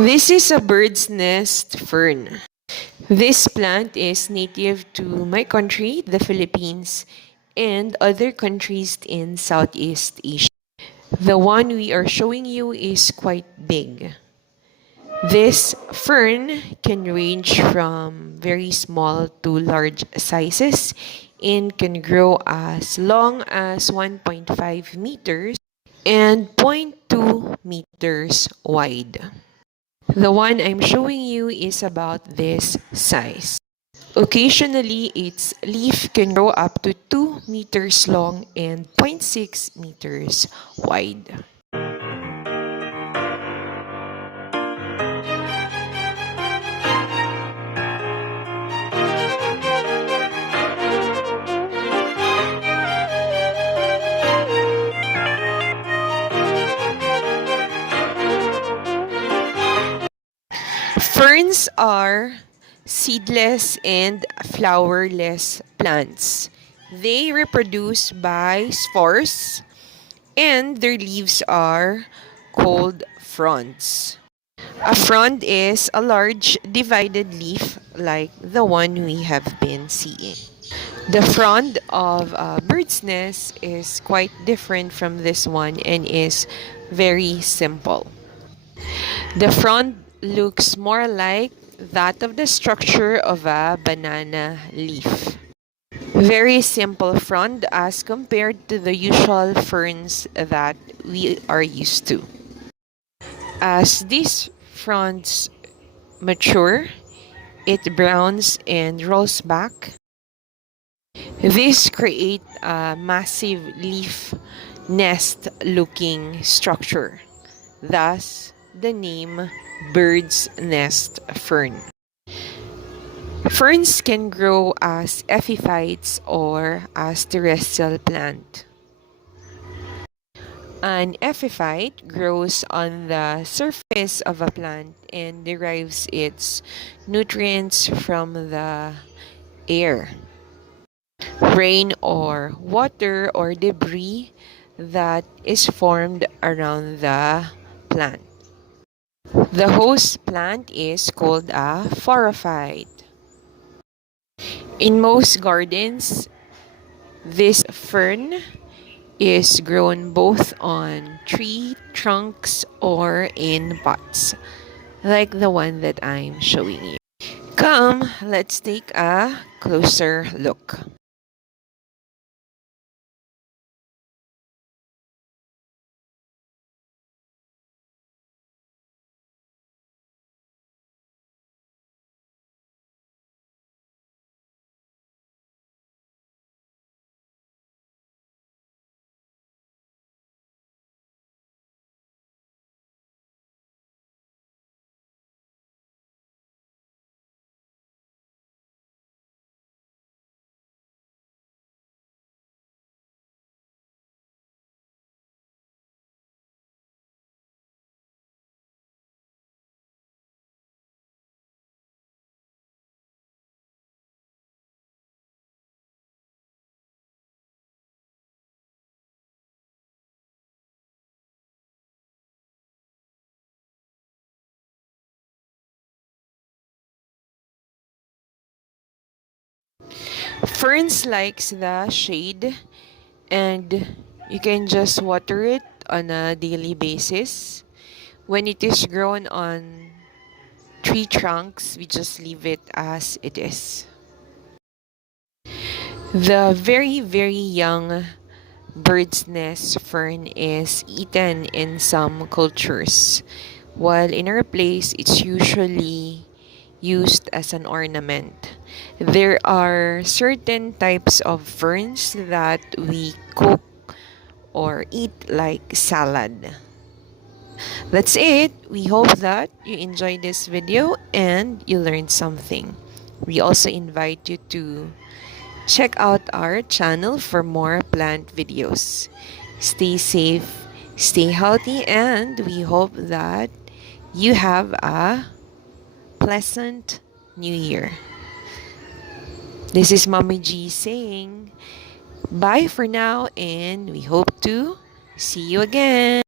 This is a bird's nest fern. This plant is native to my country, the Philippines, and other countries in Southeast Asia. The one we are showing you is quite big. This fern can range from very small to large sizes and can grow as long as 1.5 meters and zero point 0.2 meters wide. The one I'm showing you is about this size. Occasionally, its leaf can grow up to 2 meters long and zero point 0.6 meters wide. Ferns are seedless and flowerless plants. They reproduce by spores and their leaves are called fronds. A frond is a large divided leaf like the one we have been seeing. The frond of a bird's nest is quite different from this one and is very simple. The frond looks more like that of the structure of a banana leaf. Very simple frond as compared to the usual ferns that we are used to. As these fronds mature, it browns and rolls back. This creates a massive leaf nest looking structure. Thus, the name bird's nest fern. Ferns can grow as epiphytes or as terrestrial plant. An epiphyte grows on the surface of a plant and derives its nutrients from the air, rain, or water or debris that is formed around the plant. The host plant is called a phorophyte. In most gardens, this fern is grown both on tree trunks or in pots, like the one that I'm showing you. Come, let's take a closer look. Ferns likes the shade and you can just water it on a daily basis. When it is grown on tree trunks, we just leave it as it is. The very, very young bird's nest fern is eaten in some cultures, while in our place, it's usually used as an ornament. There are certain types of ferns that we cook or eat like salad. That's it. We hope that you enjoyed this video and you learned something. We also invite you to check out our channel for more plant videos. Stay safe, stay healthy, and we hope that you have a pleasant new year. This is Mommy G saying bye for now, and we hope to see you again.